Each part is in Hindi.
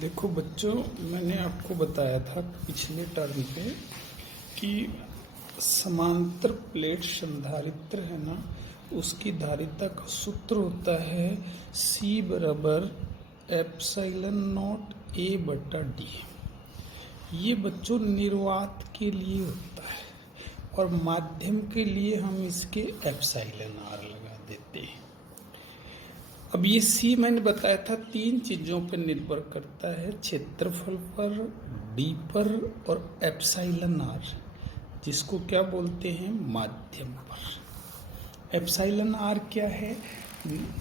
देखो बच्चों, मैंने आपको बताया था पिछले टर्म पे कि समांतर प्लेट संधारित्र है ना, उसकी धारिता का सूत्र होता है C बराबर एप्सिलॉन नॉट A बटा D। ये बच्चों निर्वात के लिए होता है और माध्यम के लिए हम इसके एप्सिलॉन R लगा देते हैं। अब ये C मैंने बताया था तीन चीज़ों पर निर्भर करता है, क्षेत्रफल पर, D पर और एप्सिलॉन R, जिसको क्या बोलते हैं, माध्यम पर। एप्सिलॉन R क्या है,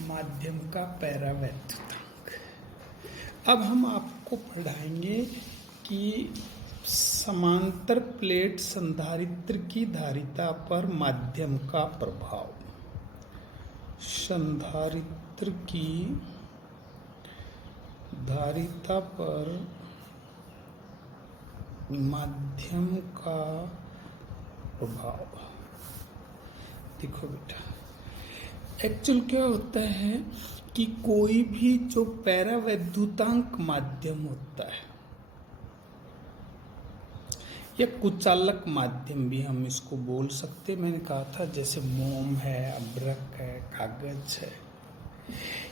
माध्यम का पैरावैद्युतांक। अब हम आपको पढ़ाएंगे कि समांतर प्लेट संधारित्र की धारिता पर माध्यम का प्रभाव। संधारित्र की धारिता पर माध्यम का प्रभाव। देखो बेटा, एक्चुअल क्या होता है कि कोई भी जो पैरावैद्युतांक माध्यम होता है या कुचालक माध्यम भी हम इसको बोल सकते, मैंने कहा था, जैसे मोम है, अभ्रक है, कागज है,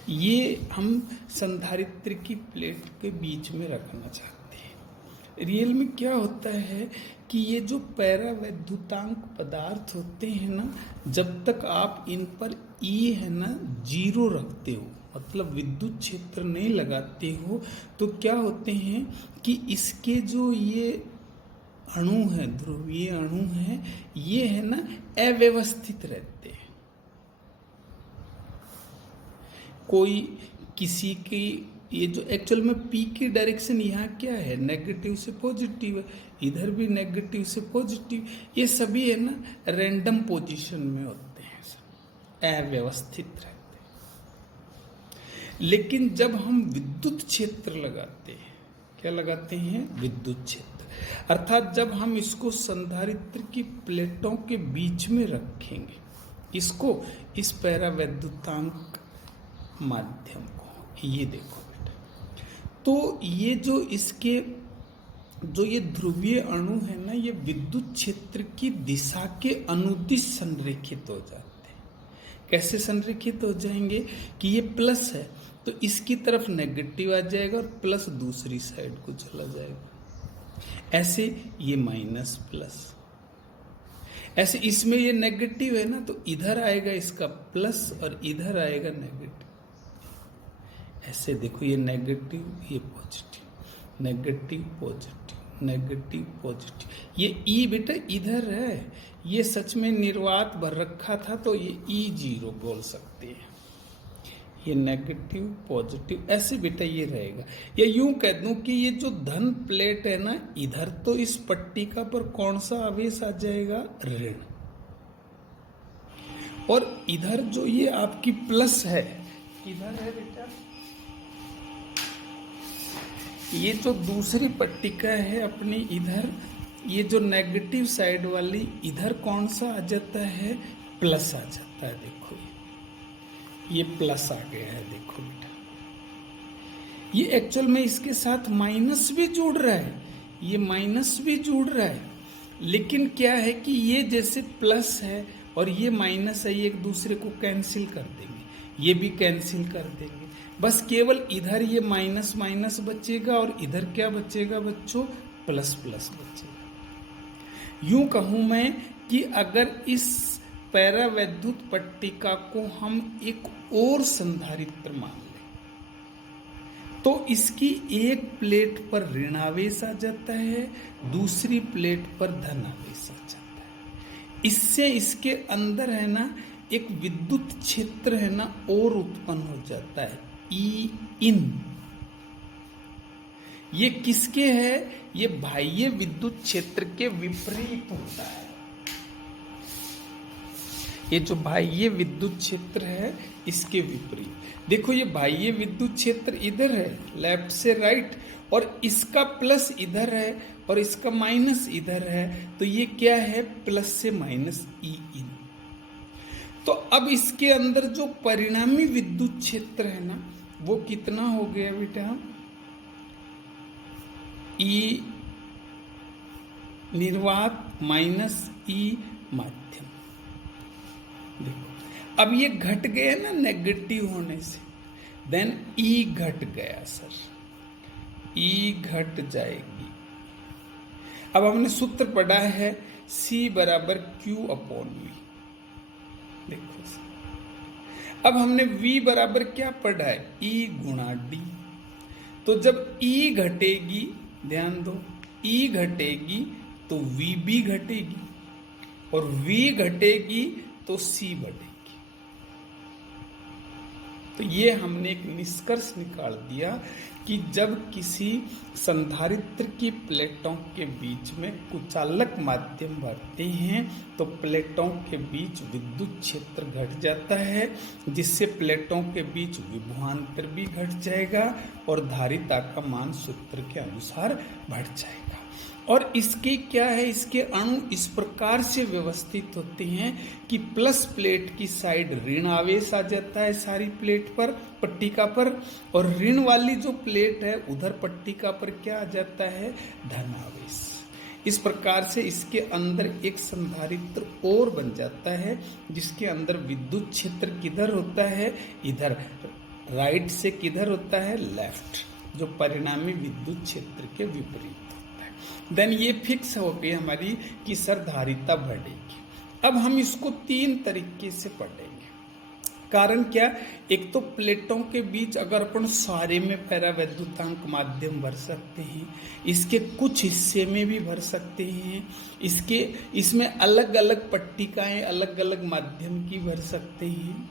ये हम संधारित्र की प्लेट के बीच में रखना चाहते हैं। रियल में क्या होता है कि ये जो पैरावैद्युतांक पदार्थ होते हैं ना, जब तक आप इन पर ई है ना 0 रखते हो, मतलब विद्युत क्षेत्र नहीं लगाते हो, तो क्या होते हैं कि इसके जो ये अणु है, ध्रुवीय अणु है, ये है ना अव्यवस्थित रहते हैं। कोई किसी की ये जो एक्चुअल में पी की डायरेक्शन यहाँ क्या है, नेगेटिव से पॉजिटिव है, इधर भी नेगेटिव से पॉजिटिव, ये सभी है ना रैंडम पोजीशन में होते हैं, अव्यवस्थित रहते हैं। लेकिन जब हम विद्युत क्षेत्र लगाते हैं, क्या लगाते हैं, विद्युत क्षेत्र, अर्थात जब हम इसको संधारित्र की प्लेटों के बीच में रखेंगे, इसको, इस पैरावैद्युतांक माध्यम को, ये देखो बेटा, तो ये जो इसके जो ये ध्रुवीय अणु है ना, ये विद्युत क्षेत्र की दिशा के अनुदिश संरेखित हो जाते हैं। कैसे संरेखित हो जाएंगे कि ये प्लस है तो इसकी तरफ नेगेटिव आ जाएगा और प्लस दूसरी साइड को चला जाएगा, ऐसे ये माइनस प्लस, ऐसे इसमें ये नेगेटिव है ना, तो इधर आएगा इसका प्लस और इधर आएगा नेगेटिव, ऐसे देखो, ये नेगेटिव, ये positive, negative positive, negative positive. ये ई बेटा इधर है, ये सच में निर्वात भर रखा था तो ये E0 बोल सकते हैं, ये नेगेटिव पॉजिटिव, ऐसे बेटा ये रहेगा। या यूं कह दूं कि ये जो धन प्लेट है ना, इधर तो इस पट्टिका पर कौन सा आवेश आ जाएगा, ऋण, और इधर जो ये आपकी प्लस है, इधर है बेटा, ये जो दूसरी पट्टिका है अपनी, इधर ये जो नेगेटिव साइड वाली, इधर कौन सा आ जाता है, प्लस आ जाता है। देखो ये प्लस आ गया है, देखो बेटा, ये एक्चुअल में इसके साथ माइनस भी जुड़ रहा है, ये माइनस भी जुड़ रहा है, लेकिन क्या है कि ये जैसे प्लस है और ये माइनस है, ये एक दूसरे को कैंसिल कर देंगे, ये भी कैंसिल कर देंगे, बस केवल इधर ये माइनस माइनस बचेगा और इधर क्या बचेगा बच्चों, प्लस प्लस बचेगा। यूं कहूं मैं कि अगर इस पैरावैद्युत पट्टिका को हम एक और संधारित्र मान लें, तो इसकी एक प्लेट पर ऋणावेश आ जाता है, दूसरी प्लेट पर धनावेश आ जाता है। इससे इसके अंदर है ना एक विद्युत क्षेत्र है ना और उत्पन्न हो जाता है, ई इन। ये किसके है, ये बाह्य विद्युत क्षेत्र के विपरीत होता है। ये जो बाह्य विद्युत क्षेत्र है इसके विपरीत, देखो ये बाह्य विद्युत क्षेत्र इधर है, लेफ्ट से राइट, और इसका प्लस इधर है और इसका माइनस इधर है, तो ये क्या है, प्लस से माइनस ई इन। तो अब इसके अंदर जो परिणामी विद्युत क्षेत्र है ना, वो कितना हो गया बेटा, ई निर्वात माइनस ई माध्यम। देखो अब ये घट गया ना नेगेटिव होने से, देन ई घट गया सर, ई घट जाएगी। अब हमने सूत्र पढ़ा है C बराबर Q अपॉन V। देखो सर अब हमने V बराबर क्या पढ़ा है, E गुणा D। तो जब E घटेगी, ध्यान दो, E घटेगी तो V भी घटेगी, और V घटेगी तो C बढ़ेगी। तो ये हमने एक निष्कर्ष निकाल दिया कि जब किसी संधारित्र की प्लेटों के बीच में कुचालक माध्यम भरते हैं तो प्लेटों के बीच विद्युत क्षेत्र घट जाता है, जिससे प्लेटों के बीच विभवांतर भी घट जाएगा और धारिता का मान सूत्र के अनुसार बढ़ जाएगा। और इसके क्या है, इसके अणु इस प्रकार से व्यवस्थित होते हैं कि प्लस प्लेट की साइड ऋण आवेश आ जाता है सारी प्लेट पर, पट्टिका पर, और ऋण वाली जो प्लेट है उधर पट्टिका पर क्या आ जाता है, धन आवेश। इस प्रकार से इसके अंदर एक संधारित्र और बन जाता है, जिसके अंदर विद्युत क्षेत्र किधर होता है, इधर राइट से किधर होता है, लेफ्ट, जो परिणामी विद्युत क्षेत्र के विपरीत। देन ये फिक्स हो गई हमारी कि सर धारिता बढ़ेगी। अब हम इसको 3 तरीके से पढ़ेंगे। कारण क्या, एक तो प्लेटों के बीच अगर अपन सारे में पैरावैद्युतांक माध्यम भर सकते हैं, इसके कुछ हिस्से में भी भर सकते हैं, इसमें अलग अलग पट्टिकाएं अलग अलग माध्यम की भर सकते हैं,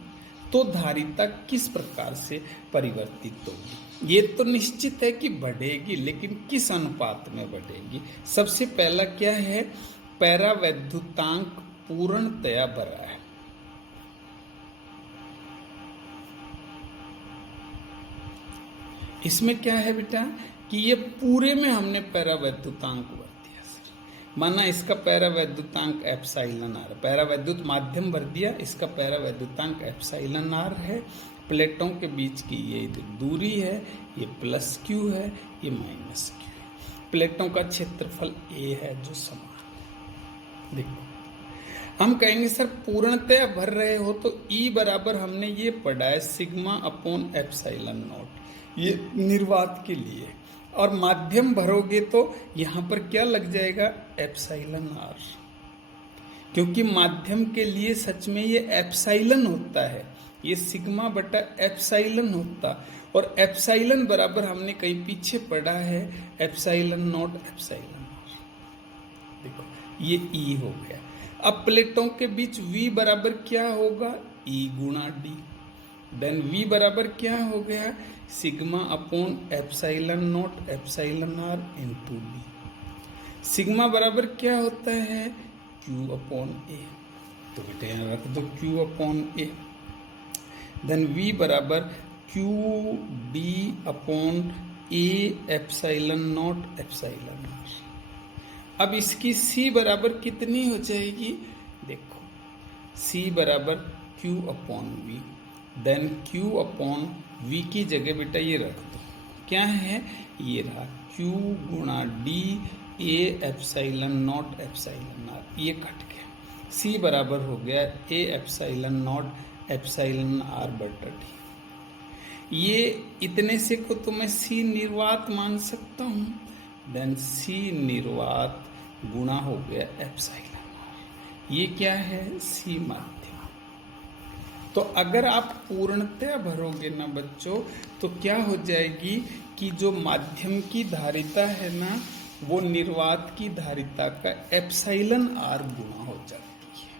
तो धारिता किस प्रकार से परिवर्तित होगी। ये तो निश्चित है कि बढ़ेगी, लेकिन किस अनुपात में बढ़ेगी। सबसे पहला क्या है, पैरावैद्युतांक पूर्णतया भरा है। इसमें क्या है बेटा कि ये पूरे में हमने पैरावैद्युतांक भर दिया सर। माना इसका पैरावैद्युतांक एप्सिलॉन आर, पैरावैद्युत माध्यम भर दिया, इसका पैरावैद्युतांक एप्सिलॉन आर है। प्लेटों के बीच की ये दूरी है, ये प्लस क्यू है, ये माइनस क्यू है। प्लेटों का क्षेत्रफल ए है जो समान। देखो हम कहेंगे सर पूर्णतया भर रहे हो तो ई बराबर हमने ये पढ़ा है सिग्मा अपॉन एप्सिलॉन नॉट, ये निर्वात के लिए। और माध्यम भरोगे तो यहां पर क्या लग जाएगा, एप्सिलॉन आर, क्योंकि माध्यम के लिए सच में ये एप्सिलॉन होता है, ये सिग्मा बटा एप्सिलॉन होता, और एप्सिलॉन बराबर हमने कहीं पीछे पढ़ा है एप्सिलॉन नॉट एप्सिलॉन आर। देखो ये ई हो गया। अब प्लेटों के बीच V बराबर क्या होगा, E गुणा D। देन V बराबर क्या हो गया, sigma upon epsilon naught epsilon R into D। सिग्मा बराबर क्या होता है, Q अपॉन A। तो बेटे यहाँ रख दो Q upon A। Then V बराबर Q D upon A epsilon naught epsilon R. अब इसकी C बराबर कितनी हो जाएगी, देखो C बराबर Q upon V। Then Q upon V की जगह बेटा ये रख दो, क्या है, ये रहा Q गुणा D A epsilon naught epsilon R, ये कट गया। C बराबर हो गया A epsilon naught epsilon R बटा डी। ये इतने से को तो मैं C निर्वात मान सकता हूं। देन C निर्वात गुणा हो गया एप्सिलॉन आर, ये क्या है, C माध्यम। तो अगर आप पूर्णतया भरोगे ना बच्चों तो क्या हो जाएगी कि जो माध्यम की धारिता है ना वो निर्वात की धारिता का एप्सिलॉन आर गुणा हो जाती है।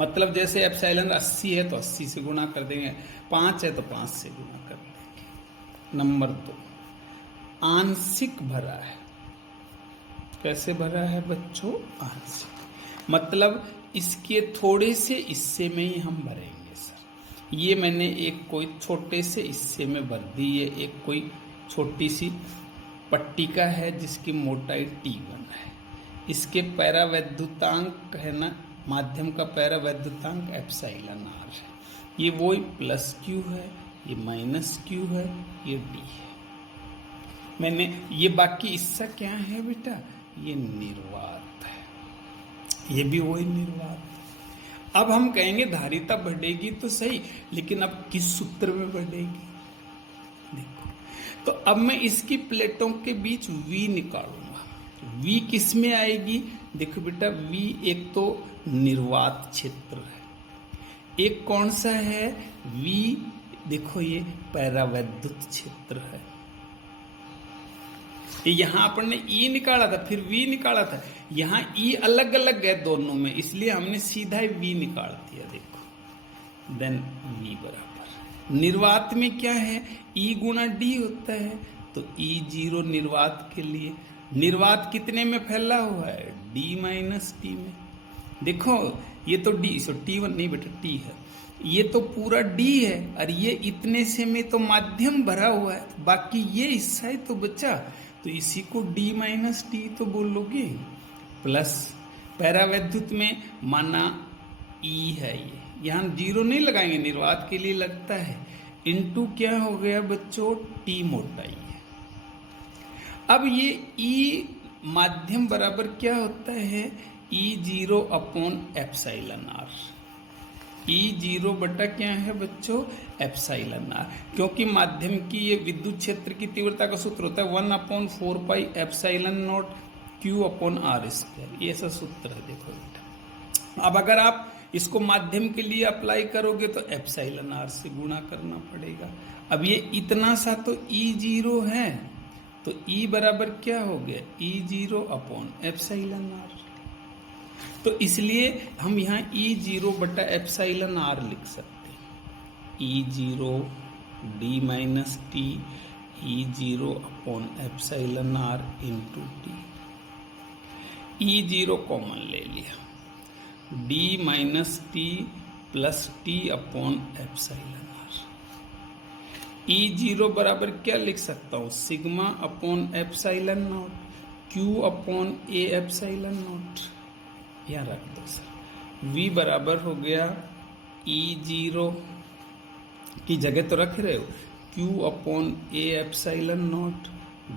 मतलब जैसे एप्सिलॉन 80 है तो 80 से गुणा कर देंगे, 5 है तो 5 से गुणा कर देंगे। नंबर 2, आंशिक भरा है। कैसे भरा है बच्चों, आंशिक, मतलब इसके थोड़े से हिस्से में ही हम भरेंगे सर। ये मैंने एक कोई छोटे से हिस्से में भर दी, ये एक कोई छोटी सी पट्टिका है जिसकी मोटाई T1 है, इसके पैरावैद्युतांक है ना, माध्यम का पैरावैद्युतांक एप्सिलॉन आर है, ये वो प्लस क्यू है, ये माइनस क्यू है, ये डी है। मैंने ये बाकी हिस्सा क्या है बेटा, ये निर्वात है, ये भी वही निर्वात है। अब हम कहेंगे धारिता बढ़ेगी तो सही, लेकिन अब किस सूत्र में बढ़ेगी? देखो, तो अब मैं इसकी प्लेटों के बीच V निकालूंगा। V किस में आएगी? देखो बेटा, V एक तो निर्वात क्षेत्र है, एक कौन सा है V, देखो ये परावैद्युत क्षेत्र है। यहां अपन ने E निकाला था, फिर V निकाला था, यहां E अलग अलग है दोनों में, इसलिए हमने सीधा ही V निकाल दिया। देखो, देन V बराबर निर्वात में क्या है, E गुणा D होता है, तो E0 निर्वात के लिए, निर्वात कितने में फैला हुआ है, D माइनस T में। देखो ये तो D, सो T1 नहीं बेटा T है, ये तो पूरा D है, और ये इतने से में तो माध्यम भरा हुआ है, बाकी ये हिस्सा ही तो बचा, तो इसी को D माइनस T तो बोलोगे, प्लस पैरावैद्युत में माना E है, ये यहाँ जीरो नहीं लगाएंगे, निर्वात के लिए लगता है, इनटू क्या हो गया बच्चों, T मोटाई है। अब ये E माध्यम बराबर क्या होता है, E0 upon epsilon R. E0 बटा क्या है बच्चों, एप्सिलॉन आर, क्योंकि माध्यम की ये विद्युत क्षेत्र की तीव्रता का सूत्र होता है 1/4 epsilon naught Q upon R square, ये ऐसा सूत्र है। देखो बेटा, अब अगर आप इसको माध्यम के लिए अप्लाई करोगे तो एप्सिलॉन आर से गुणा करना पड़ेगा। अब ये इतना सा तो E0 है, तो E बराबर क्या हो गया, E0 अपॉन एप्सिलॉन आर। तो इसलिए हम यहाँ E0 बटा एप्सिलॉन आर लिख सकते हैं, E0 D minus T E0 upon epsilon R into T। E0 common ले लिया, D minus T plus T upon epsilon R. E0 बराबर क्या लिख सकता हूँ, sigma upon epsilon naught Q upon A epsilon naught, यहाँ रख दो सर। V बराबर हो गया E0 की जगह तो रख रहे हो, Q upon A epsilon naught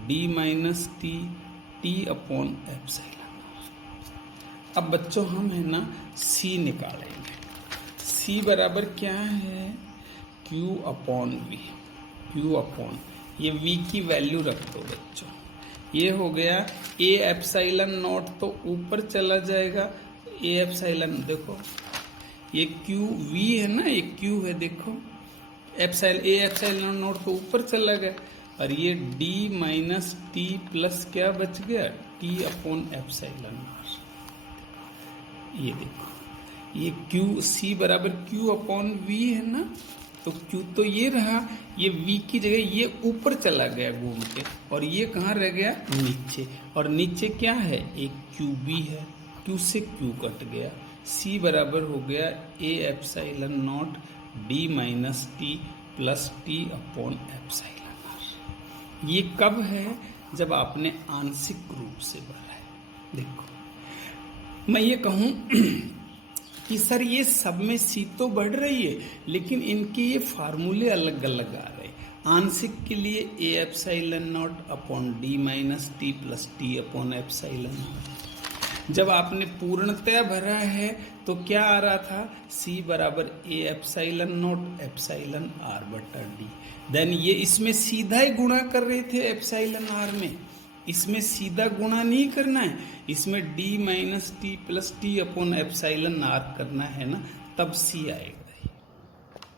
D minus T T upon epsilon not. अब बच्चों हम है ना C निकालेंगे। C बराबर क्या है, Q upon V, Q upon ये V की वैल्यू रख दो बच्चों, ये हो गया A एप्सिलॉन नॉट तो ऊपर चला जाएगा, A एप्सिलॉन देखो ये Q V है ना, ये Q है, देखो A एप्सिलॉन नॉट तो ऊपर चला गया, और ये D माइनस T प्लस क्या बच गया, T अपॉन एप्सिलॉन आर। ये देखो ये Q C बराबर Q अपॉन V है ना, तो Q तो ये रहा, ये V की जगह ये ऊपर चला गया घूम के, और ये कहाँ रह गया, नीचे, और नीचे क्या है, एक QB है, Q से Q कट गया, C बराबर हो गया A epsilon naught D minus T plus T upon epsilon R. ये कब है, जब आपने आंशिक रूप से भरा है। देखो मैं ये कहूँ कि सर ये सब में C तो बढ़ रही है, लेकिन इनके ये फार्मूले अलग अलग आ रहे हैं। आंशिक के लिए A epsilon not upon D minus T plus T upon epsilon not. जब आपने पूर्णतया भरा है तो क्या आ रहा था, C बराबर A epsilon naught epsilon R बटा D। देन ये इसमें सीधा ही गुणा कर रहे थे एप्सिलॉन R में, इसमें सीधा गुणा नहीं करना है, इसमें D minus T plus T upon epsilon R करना है ना, तब C आएगा।